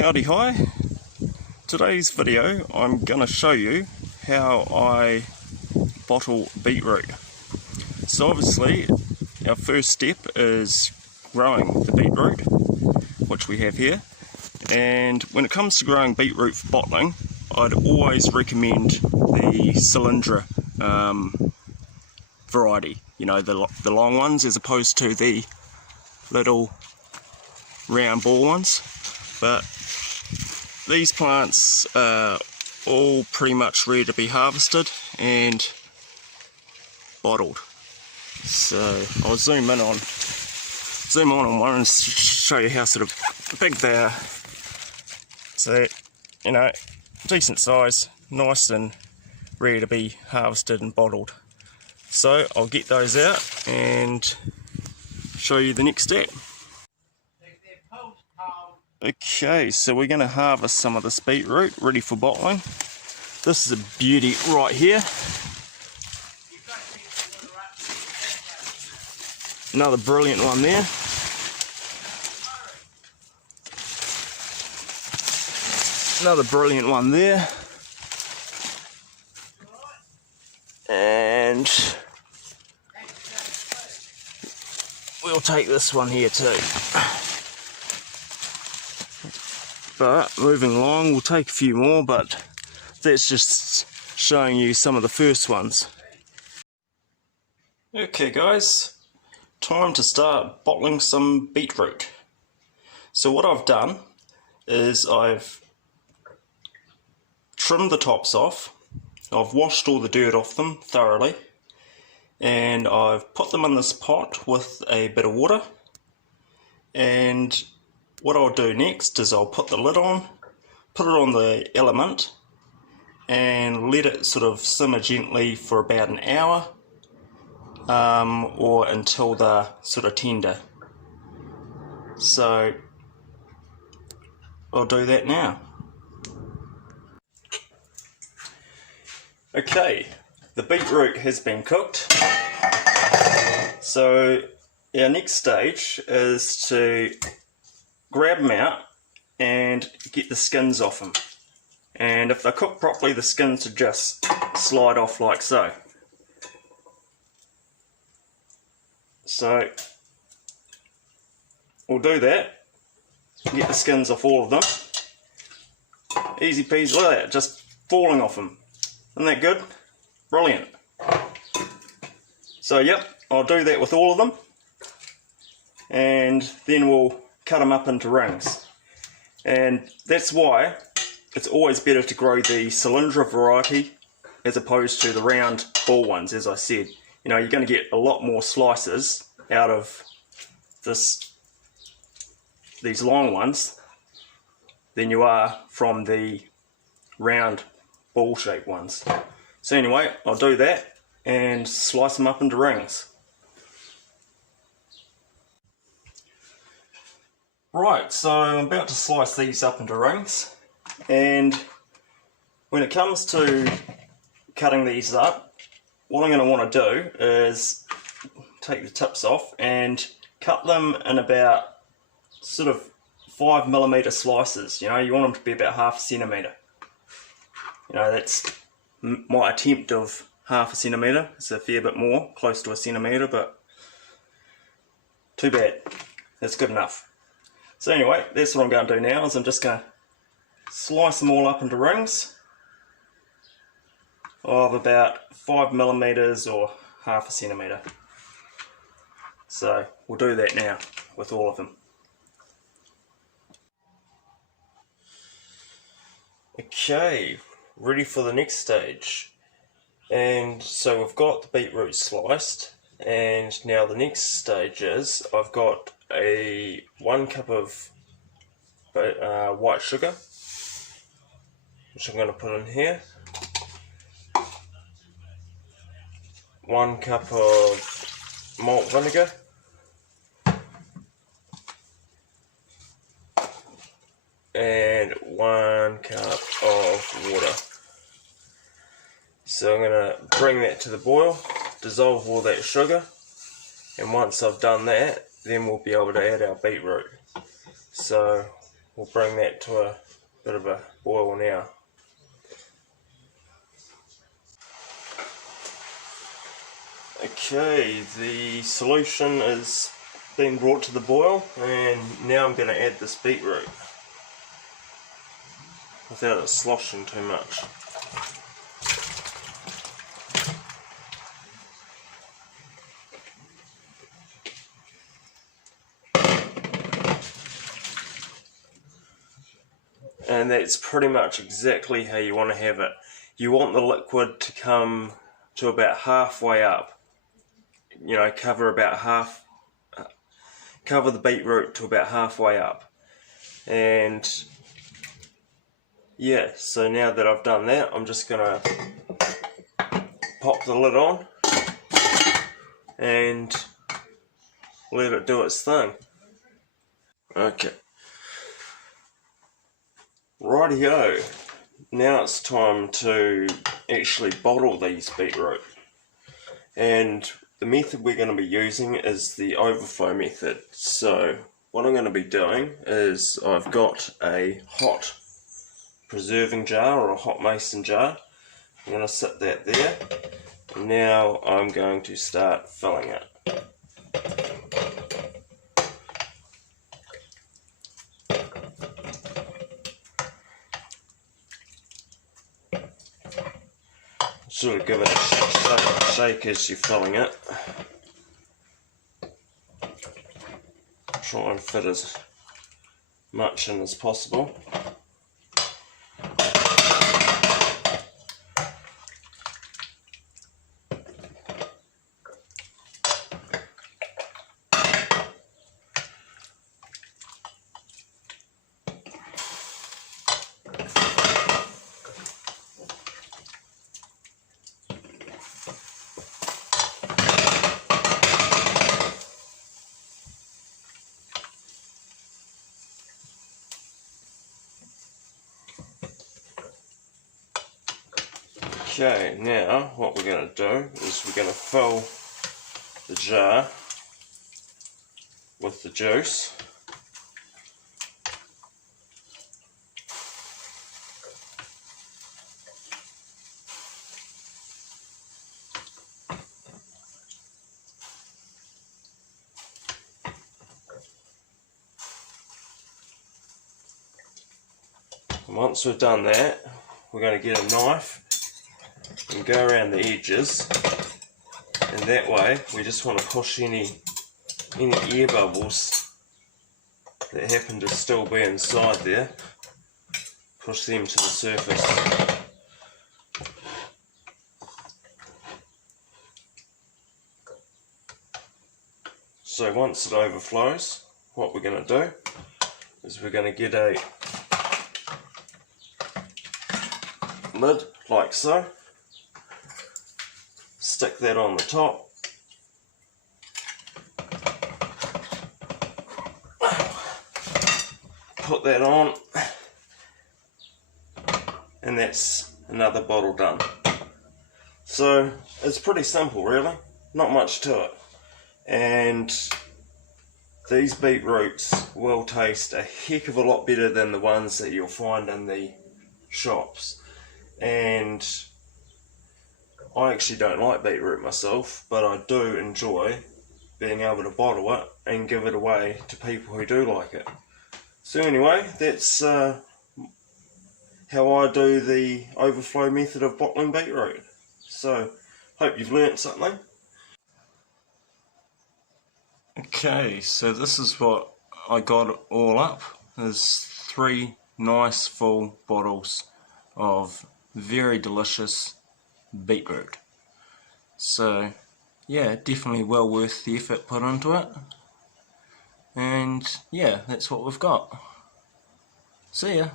Howdy hi. Today's video I'm going to show you how I bottle beetroot. So obviously our first step is growing the beetroot, which we have here, and when it comes to growing beetroot for bottling, I'd always recommend the cylinder variety, you know, the long ones as opposed to the little round ball ones. But these plants are all pretty much ready to be harvested and bottled. So I'll zoom on one and show you how sort of big they are. So, you know, decent size, nice and ready to be harvested and bottled. So I'll get those out and show you the next step. Okay, so we're going to harvest some of this beetroot ready for bottling. This is a beauty right here. Another brilliant one there. Another brilliant one there. And we'll take this one here too. But moving along, we'll take a few more, but that's just showing you some of the first ones. Okay guys, time to start bottling some beetroot. So what I've done is I've trimmed the tops off, I've washed all the dirt off them thoroughly, and I've put them in this pot with a bit of water. And what I'll do next is I'll put the lid on, put it on the element, and let it sort of simmer gently for about an hour, or until they're sort of tender. So I'll do that now. Okay, the beetroot has been cooked. So our next stage is to grab them out and get the skins off them. And if they're cooked properly, the skins should just slide off like so. So we'll do that, get the skins off all of them. Easy peasy, look at that, just falling off them. Isn't that good? Brilliant. So yep, I'll do that with all of them, and then we'll cut them up into rings. And that's why it's always better to grow the cylinder variety as opposed to the round ball ones. As I said, you know, you're going to get a lot more slices out of these long ones than you are from the round ball shaped ones. So anyway, I'll do that and slice them up into rings. Right, so I'm about to slice these up into rings, and when it comes to cutting these up, what I'm going to want to do is take the tips off and cut them in about sort of 5mm slices. You know, you want them to be about half a centimetre. You know, that's my attempt of half a centimetre. It's a fair bit more, close to a centimetre, but too bad. That's good enough. So anyway, that's what I'm going to do now, is I'm just going to slice them all up into rings of about 5mm or half a centimetre. So we'll do that now with all of them. Okay, ready for the next stage. And so we've got the beetroot sliced, and now the next stage is I've got 1 cup of white sugar, which I'm going to put in here, 1 cup of malt vinegar, and 1 cup of water. So I'm going to bring that to the boil, dissolve all that sugar, and once I've done that, then we'll be able to add our beetroot. So we'll bring that to a bit of a boil now. Okay, the solution is being brought to the boil, and now I'm going to add this beetroot without it sloshing too much. And that's pretty much exactly how you want to have it. You want the liquid to come to about halfway up. You know, cover the beetroot to about halfway up. And yeah, so now that I've done that, I'm just going to pop the lid on and let it do its thing. Okay. Rightio. Now it's time to actually bottle these beetroot. And the method we're going to be using is the overflow method. So what I'm going to be doing is I've got a hot preserving jar or a hot mason jar. I'm going to set that there. Now I'm going to start filling it. Sort of give it a shake as you're filling it. Try and fit as much in as possible. Okay, now what we're going to do is we're going to fill the jar with the juice. And once we've done that, we're going to get a knife and go around the edges, and that way we just want to push any air bubbles that happen to still be inside there, push them to the surface. So once it overflows, what we're going to do is we're going to get a lid like so. Stick that on the top. Put that on, and that's another bottle done. So it's pretty simple really, not much to it. And these beetroots will taste a heck of a lot better than the ones that you'll find in the shops. And I actually don't like beetroot myself, but I do enjoy being able to bottle it and give it away to people who do like it. So anyway, that's how I do the overflow method of bottling beetroot. So, hope you've learnt something. Okay, so this is what I got all up. There's 3 nice full bottles of very delicious beetroot. So yeah, definitely well worth the effort put into it. And yeah, that's what we've got. See ya.